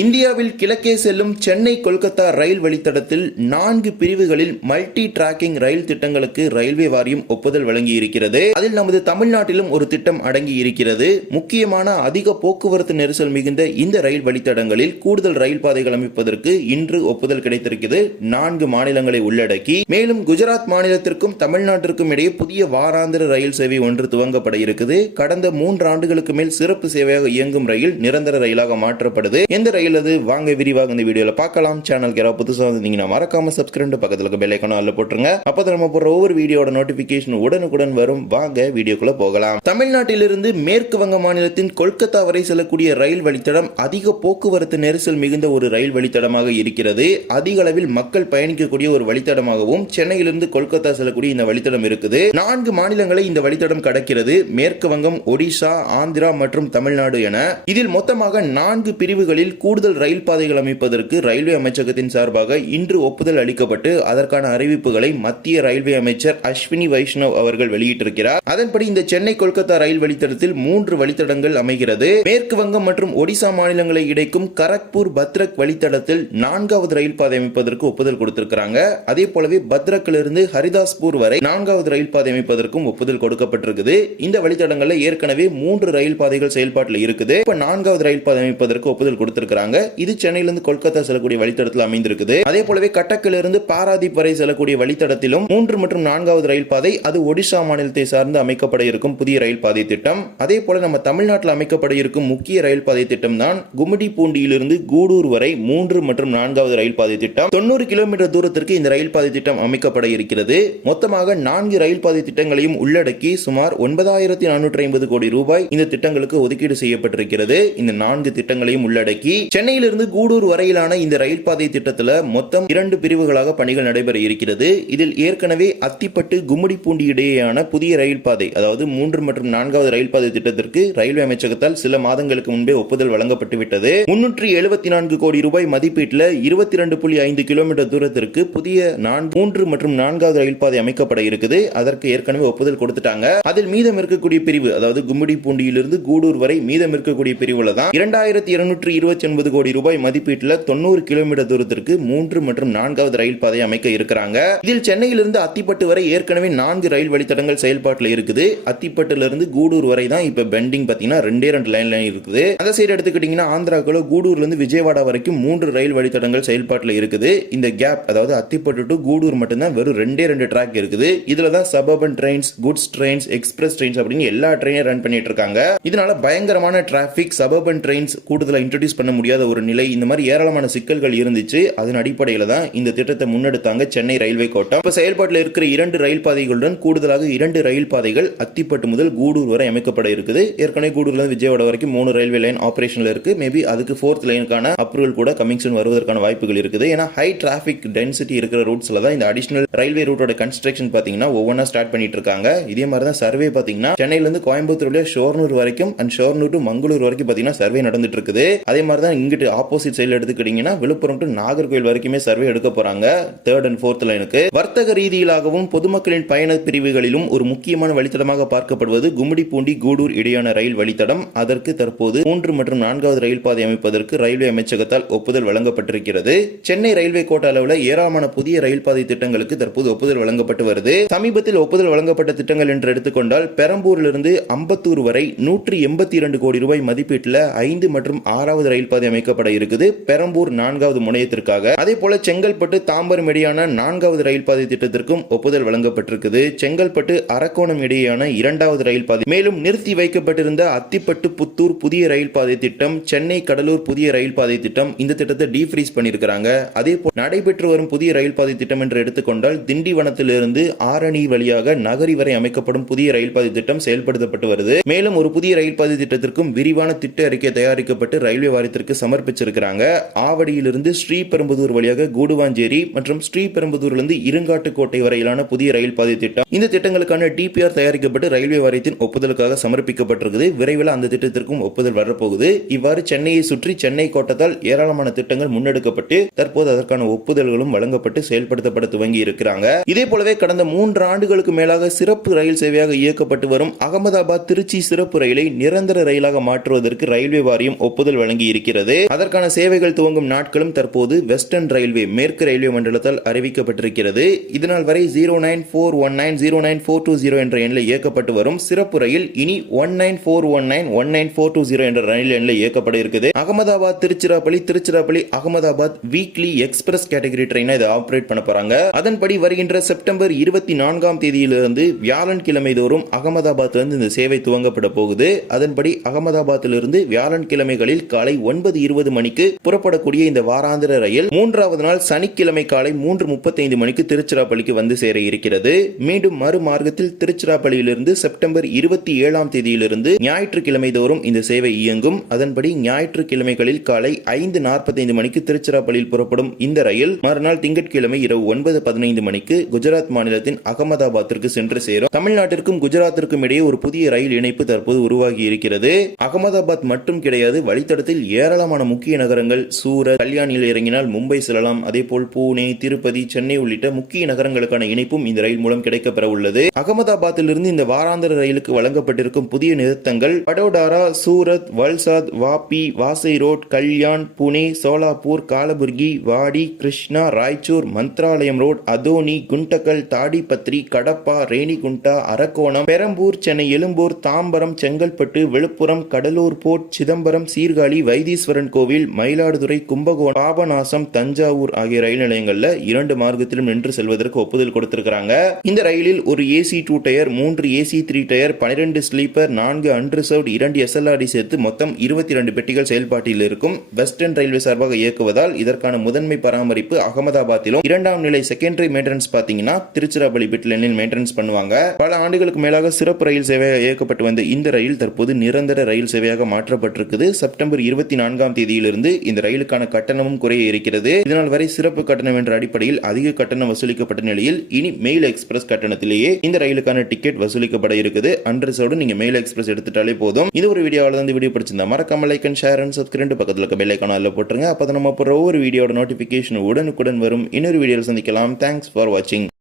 இந்தியாவில் கிழக்கே செல்லும் சென்னை கொல்கத்தா ரயில் வழித்தடத்தில் 4 பிரிவுகளில் மல்டி டிராக்கிங் ரயில் திட்டங்களுக்கு ரயில்வே வாரியம் ஒப்புதல் வழங்கி இருக்கிறது. அதில் நமது தமிழ்நாட்டிலும் ஒரு திட்டம் அடங்கி இருக்கிறது. முக்கியமான அதிக போக்குவரத்து நெரிசல் மிகுந்த இந்த ரயில் வழித்தடங்களில் கூடுதல் ரயில் பாதைகள் அமைப்பதற்கு இன்று ஒப்புதல் கிடைத்திருக்கிறது. 4 மாநிலங்களை உள்ளடக்கி, மேலும் குஜராத் மாநிலத்திற்கும் தமிழ்நாட்டிற்கும் இடையே புதிய வாராந்திர ரயில் சேவை ஒன்று துவங்கப்பட இருக்குது. கடந்த 3 ஆண்டுகளுக்கு மேல் சிறப்பு சேவையாக இயங்கும் ரயில் நிரந்தர ரயிலாக மாற்றப்படுது. எந்த அது வாங்க விரிவாக இந்த வீடியோல பார்க்கலாம். சேனலுக்கு யாராவது புதுசா வந்தீங்கன்னா மறக்காம சப்ஸ்கிரைப் பக்கத்துல இருக்க பெல் ஐகானை அதுல போட்டுருங்க. அப்பதான் நம்ம போற ஒவ்வொரு வீடியோட நோட்டிபிகேஷன் உடனுக்குடன் வரும். வாங்க வீடியோக்குள்ள போகலாம். தமிழ்நாட்டிலிருந்து மேற்கு வங்க மாநிலத்தின் கொல்கத்தா வரை செல்லக்கூடிய ரயில் வழித்தடம் அதிக போக்குவரத்து நெரிசல் மிகுந்த ஒரு ரயில் வழித்தடமாக இருக்கிறது. அதிக அளவில் மக்கள் பயணிக்கக்கூடிய ஒரு வழித்தடமாகவும் சென்னையிலிருந்து கொல்கத்தா செல்லக்கூடிய இந்த வழித்தடம் இருக்குது. 4 மாநிலங்களை இந்த வழித்தடம் கடக்கிறது. மேற்கு வங்கம், ஒடிசா, ஆந்திரா மற்றும் தமிழ்நாடு என இதில் மொத்தமாக 4 பிரிவுகளில் கூடுதல் ரயில் பாதைகள் அமைப்பதற்கு ரயில்வே அமைச்சகத்தின் சார்பாக இன்று ஒப்புதல் அளிக்கப்பட்டு அதற்கான அறிவிப்புகளை மத்திய ரயில்வே அமைச்சர் அஸ்வினி வைஷ்ணவ் அவர்கள் வெளியிட்டிருக்கிறார். அதன்படி இந்த சென்னை கொல்கத்தா ரயில் வழித்தடத்தில் 3 வழித்தடங்கள் அமைகிறது. மேற்கு வங்கம் மற்றும் ஒடிசா மாநிலங்களை இணைக்கும் கரக்பூர் பத்ரக் வழித்தடத்தில் 4வது ரயில் பாதை அமைப்பதற்கு ஒப்புதல் கொடுத்திருக்கிறாங்க. அதே போலவே பத்ரக்கிலிருந்து ஹரிதாஸ்பூர் வரை 4வது ரயில் பாதை அமைப்பதற்கும் ஒப்புதல் கொடுக்கப்பட்டிருக்குது. இந்த வழித்தடங்கள்ல ஏற்கனவே 3 ரயில் பாதைகள் செயல்பாட்டில் இருக்குது. இப்ப 4வது ரயில் பாதை அமைப்பதற்கு ஒப்புதல் கொடுத்திருக்கிறாங்க. இது சென்னையிலிருந்து கொல்கத்தா செல்லக்கூடிய வழித்தடத்தில் அமைந்திருக்குது. அதே போலவே கட்டக்கிலிருந்து பாராதீப் வரை செல்லக்கூடிய வழித்தடத்திலும் 3 மற்றும் 4வது ரயில் பாதை அது ஒடிசா மாநிலத்தை சார்ந்து அமைக்கப்பட இருக்கும் புதிய ரயில் பாதை திட்டம். அதே போல நம்ம தமிழ்நாட்டில் அமைக்கப்பட இருக்கும் முக்கிய ரயில் பாதை திட்டம் தான் கும்மிடிப்பூண்டியிலிருந்து கூடூர் வரை 3 மற்றும் 4வது ரயில் பாதை திட்டம். 90 கிலோமீட்டர் தூரத்திற்கு இந்த ரயில் பாதை திட்டம் அமைக்கப்பட இருக்கிறது. மொத்தமாக 4 ரயில் பாதை திட்டங்களையும் உள்ளடக்கி சுமார் 9450 கோடி ரூபாய் இந்த திட்டங்களுக்கு ஒதுக்கீடு செய்யப்பட்டிருக்கிறது. இந்த 4 திட்டங்களையும் உள்ளடக்கி சென்னையிலிருந்து கூடூர் வரையிலான இந்த ரயில் பாதை திட்டத்தில் மொத்தம் 2 பிரிவுகளாக பணிகள் நடைபெற இருக்கிறது. இதில் ஏற்கனவே அத்திப்பட்டு கும்மிடிப்பூண்டி இடையேயான புதிய ரயில் பாதை, அதாவது 3 மற்றும் 4வது ரயில் பாதை திட்டத்திற்கு ரயில்வே அமைச்சகத்தால் சில மாதங்களுக்கு முன்பே ஒப்புதல் வழங்கப்பட்டு விட்டது. 374 கோடி ரூபாய் மதிப்பீட்டில் 22.5 கிலோமீட்டர் தூரத்திற்கு புதிய 3 மற்றும் 4வது ரயில் பாதை அமைக்கப்பட இருக்குது. அதற்கு ஏற்கனவே ஒப்புதல் கொடுத்துட்டாங்க. அதில் மீதம் இருக்கக்கூடிய பிரிவு, அதாவது கும்மிடிப்பூண்டியிலிருந்து கூடூர் வரை மீதம் இருக்கக்கூடிய பிரிவுல தான் 2229 கோடி ரூபாய் மதிப்பீட்டில் 90 கிலோமீட்டர் தூரத்திற்கு 3 மற்றும் 4வது ரயில் பாதை அமைக்க இருக்கிறாங்க. இதில் சென்னையிலிருந்து அத்திப்பட்டு வரை ஏற்கனவே 4 ரயில் வழித்தடங்கள் செயல்பாட்டில் இருக்குது. அத்திப்பட்டிலிருந்து கூடூர் வரை தான் இப்ப பெண்டிங் பாத்தீங்கன்னா 2 லைன் இருக்குது. அந்த சைடு எடுத்துக்கிட்டீங்கன்னா ஆந்திராக்குள்ள கூடூர்ல இருந்து விஜயவாடா வரைக்கும் 3 ரயில் வழித்தடங்கள் செயல்பாட்டில் இருக்குது. இந்த கேப், அதாவது அத்திப்பட்டு டு கூடூர் மட்டும்தான் வெறும் 2 ட்ராக் இருக்குது. இதுல தான் suburban trains, goods trains, express trains அப்படின்னு எல்லா ட்ரெயினையும் ரன் பண்ணிட்டு இருக்காங்க. இதனால பயங்கரமான டிராபிக், சபர்பன் ட்ரெயின்ஸ் கூடுதலா இன்ட்ரோடியூஸ் பண்ண முடியாத ஒரு நிலை, இந்த மாதிரி ஏராளமான சிக்கல்கள் இருந்துச்சு. அதன் அடிப்படையில் தான் இந்த திட்டத்தை முன்னெடுத்தாங்க சென்னை ரயில்வே கோட்டம். இப்ப செயல்பாட்டில் இருக்கிற 2 ரயில் பாதைகளுடன் கூடுதலாக 2 ரயில் பாதைகள் அத்திப்பட்டு முதல் கூடூர் வரை அமைக்கப்பட இருக்குது. ஏற்கனவே கூடூர்ல விஜயவாடா வரைக்கும் 3 ரயில்வே லைன் ஆபரேஷன்ல இருக்கு. மேபி அதுக்கு 4th லைனுக்கான அப்ரூவல் கூட கமிங் சூன் வருவதற்கான வாய்ப்புகள் இருக்குது. ஏன்னா ஹை டிராபிக் டென்சிட்டி இருக்கிற ரூட்ஸ்ல தான் இந்த அடிஷனல் ரயில்வே ரூட்டோட கன்ஸ்ட்ரக்ஷன் பாத்தீங்கன்னா ஒவ்வொன்றா ஸ்டார்ட் பண்ணிட்டு இருக்காங்க. இதே மாதிரி தான் சர்வே பாத்தீங்கன்னா சென்னையில இருந்து கோயம்புத்தூர்ல ஷோர்னூர் வரைக்கும் அண்ட் ஷோர்னூர் டு மங்களூர் வரைக்கும் பாத்தீங்கன்னா சர்வே நடந்துட்டு இருக்குது. அதே மாதிரி தான் இங்கிட்டு ஆப்போசிட் சைடுல எடுத்துக்கிட்டீங்கன்னா விழுப்புரம் டு நாகர்கோவில் வரைக்குமே சர்வே எடுக்க போறாங்க 3rd and 4th லைனுக்கு. வர்த்தக ரீதியிலாகவும் பொதுமக்களின் பயண பிரிவுகளிலும் ஒரு முக்கியமான வழித்தடமாக பார்க்கப்படுவது கும்மிடிப்பூண்டி கூடூர் இடையான ரயில் வழித்தடம். அதற்கு தற்போது 3 மற்றும் 4வது ரயில் பாதை அமைப்பதற்கு ரயில்வே அமைச்சகத்தால் ஒப்புதல் வழங்கப்பட்டிருக்கிறது. சென்னை ரயில்வே கோட்ட அளவில் ஏராளமான புதிய ரயில் பாதை திட்டங்களுக்கு தற்போது ஒப்புதல் வழங்கப்பட்டு வருது. சமீபத்தில் ஒப்புதல் வழங்கப்பட்ட திட்டங்கள் என்று எடுத்துக்கொண்டால் பெரம்பூரிலிருந்து அம்பத்தூர் வரை 182 கோடி ரூபாய் மதிப்பீட்டில் 5 மற்றும் 6வது ரயில் பாதை அமைக்கப்பட இருக்குது பெரம்பூர் 4வது முனையத்திற்காக. அதே போல செங்கல்பட்டு தாம்பரம் இடையான 4வது ரயில் பாதை திட்டத்திற்கும் ஒப்புதல் வழங்கப்பட்டிருக்குது. செங்கல்பட்டு அரக்கோணம் இடையான 2வது ரயில் பாதை, மேலும் நிறுத்தி வைக்கப்பட்டிருந்த அத்திப்பட்டு புத்தூர் புதிய ரயில் பாதை திட்டம், சென்னை கடலூர் புதிய ரயில் பாதை திட்டம், இந்த திட்டத்தை டீஃப்ரீஸ் பண்ணியிருக்கிறாங்க. அதே போல நடைபெற்று வரும் புதிய ரயில் பாதை திட்டம் என்று எடுத்துக்கொண்டால் திண்டிவனத்திலிருந்து ஆரணி வழியாக நகரி வரை அமைக்கப்படும் புதிய ரயில் பாதை திட்டம் செயல்படுத்தப்பட்டு வருது. மேலும் ஒரு புதிய ரயில் பாதை திட்டத்திற்கும் விரிவான திட்ட அறிக்கை தயாரிக்கப்பட்டு ரயில்வே வாரியத்திற்கு சமர்ப்பிச்சிருக்கிறாங்க. ஆவடியிலிருந்து ஸ்ரீபெரும்புதூர் வழியாக கூடுவாஞ்சேரி மற்றும் ஸ்ரீபெரும்புதூரிலிருந்து இருங்காட்டுக்கோட்டை வரையிலான புதிய ரயில் பாதை திட்டம், இந்த திட்டங்களுக்கான டிபிஆர் தயாரிக்கப்பட்டு ரயில்வே வாரியத்தின் ஒப்புதலுக்காக சமர்ப்பிக்கப்பட்டிருக்குது. விரைவில் அந்த திட்டத்திற்கும் ஒப்புதல் வரப்போகுது. இவ்வாறு சென்னையை சுற்றி சென்னை கோட்டத்தால் ஏராளமான திட்டங்கள் முன்னெடுக்கப்பட்டு தற்போது அதற்கான ஒப்புதல்களும் வழங்கப்பட்டு செயல்படுத்தப்பட துவங்கி இருக்கிறாங்க. இதே போலவே கடந்த 3 ஆண்டுகளுக்கு மேலாக சிறப்பு ரயில் சேவையாக இயக்கப்பட்டு வரும் அகமதாபாத் திருச்சி சிறப்பு ரயிலை நிரந்தர ரயிலாக மாற்றுவதற்கு ரயில்வே வாரியம் ஒப்புதல் வழங்கி இருக்கிறது. இருக்கிறது. அதற்கான சேவைகள் துவங்கும் நாட்களும் தற்போது வெஸ்டர்ன் ரயில்வே மேற்கு ரயில்வே மண்டலத்தால் அறிவிக்கப்பட்டிருக்கிறது. இதனால் வரை 09419 09420 என்ற எண்ணில் இயக்கப்பட்டு வரும் சிறப்பு ரயில் இனி 19419 19420 என்ற ரயில் எண்ணில் இயக்கப்பட இருக்குது. Ahmedabad Tiruchirappalli Ahmedabad weekly express category ட்ரெயினை இதை ஆபரேட் பண்ண போறாங்க. அதன்படி வருகின்ற செப்டம்பர் 24ஆம் தேதியிலிருந்து வியாழன் கிழமை தோறும் அகமதாபாத்திலிருந்து இந்த சேவை துவங்கப்பட போகுது. அதன்படி அகமதாபாத்திலிருந்து வியாழன் கிழமைகளில் காலை 9:20 மணிக்கு புறப்படக்கூடிய இந்த வாராந்திர ரயில் 3வது நாள் சனிக்கிழமை காலை 3:35 மணிக்கு திருச்சிராப்பள்ளிக்கு வந்து சேர இருக்கிறது. மீண்டும் மறுமார்க்கத்தில் திருச்சிராப்பள்ளியிலிருந்து செப்டம்பர் 27ஆம் தேதியிலிருந்து ஞாயிற்றுக்கிழமை தோறும் இந்த சேவை இயங்கும். அதன்படி ஞாயிற்றுக்கிழமைகளில் காலை 5:45 மணிக்கு திருச்சிராப்பள்ளியில் புறப்படும் இந்த ரயில் மறுநாள் திங்கட்கிழமை இரவு 9:15 மணிக்கு குஜராத் மாநிலத்தின் அகமதாபாத்திற்கு சென்று சேரும். தமிழ்நாட்டிற்கும் குஜராத்திற்கும் இடையே ஒரு புதிய ரயில் இணைப்பு தற்போது உருவாகி இருக்கிறது. அகமதாபாத் மட்டும் கிடையாது, வழித்தடத்தில் ஏராளமான முக்கிய நகரங்கள் சூரத், கல்யாணியில் இறங்கினால் மும்பை செல்லலாம். அதேபோல் பூனே, திருப்பதி, சென்னை உள்ளிட்ட முக்கிய நகரங்களுக்கான இணைப்பும் இந்த ரயில் மூலம் கிடைக்கப்பெற உள்ளது. அகமதாபாத்திலிருந்து இந்த வாராந்திர ரயிலுக்கு வழங்கப்பட்டிருக்கும் புதிய நிறுத்தங்கள் வடோடரா, சூரத், வல்சாத், வாபி, வாசை ரோட், கல்யாண், புனே, சோலாப்பூர், காலபுர்கி, வாடி, கிருஷ்ணா, ராய்ச்சூர், மந்த்ராலயம் ரோட், அதோனி, குண்டக்கல், தாடிப்பத்ரி, கடப்பா, ரேணிகுண்டா, அரக்கோணம், பெரம்பூர், சென்னை எழும்பூர், தாம்பரம், செங்கல்பட்டு, விழுப்புரம், கடலூர் போர்ட், சிதம்பரம், சீர்காழி, வைத்தீஸ்வரன் கோவில், மயிலாடுதுறை, கும்பகோணம், பாபநாசம், தஞ்சாவூர் ஆகிய ரயில் நிலையங்கள்ல 2 மார்க்கத்திலும் நின்று செல்வதற்கு ஒப்புதல் கொடுத்திருக்கிறாங்க. இந்த ரயிலில் ஒரு AC 2 tier, 3 AC 3 tier, 12 sleeper, 4 unreserved, 2 SLRD சேர்த்து மொத்தம் 22 பெட்டிகள் செயல்பாட்டில் இருக்கும். வெஸ்டர்ன் ரயில்வே சார்பாக இயக்குவதால் இதற்கான முதன்மை பராமரிப்பு அகமதாபாத்திலும், 2ஆம் நிலை செகண்டரி மெயின்டெனன்ஸ் பாத்தீங்கன்னா திருச்சிராப்பள்ளி பிட் லைனில் மெயின்டெனன்ஸ் பண்ணுவாங்க. பல ஆண்டுகளுக்கு மேலாக சிறப்பு ரயில் சேவையாக இயக்கப்பட்டு வந்த இந்த ரயில் தற்போது நிரந்தர ரயில் சேவையாக மாற்றப்பட்டிருக்குது. செப்டம்பர் 24ஆம் தேதியிலிருந்து இந்த ரயிலுக்கான கட்டணமும் குறைய இருக்கிறது. இதனால் வரை சிறப்பு கட்டணம் என்ற அடிப்படையில் அதிக கட்டணம் வசூலிக்கப்பட்ட நிலையில் இனி மெயில் எக்ஸ்பிரஸ் கட்டணத்திலேயே இந்த ரயிலுக்கான டிக்கெட் வசூலிக்கப்பட இருக்குது. அன்ரிசர்வ்டு நீங்க மெயில் எக்ஸ்பிரஸ் எடுத்துட்டாலே போதும். இது ஒரு வீடியோவில் வந்து வீடியோ பிடிச்சிருந்தா மறக்காம like and share and subscribe, பக்கத்தில் இருக்க பெல் ஐகானை அதில் போட்டுருங்க. அப்போ நம்ம போற ஒவ்வொரு வீடியோட நோட்டிபிகேஷன் உடனுக்குடன் வரும். இன்னொரு வீடியோவில் சந்திக்கலாம். தேங்க்ஸ் ஃபார் வாட்சிங்.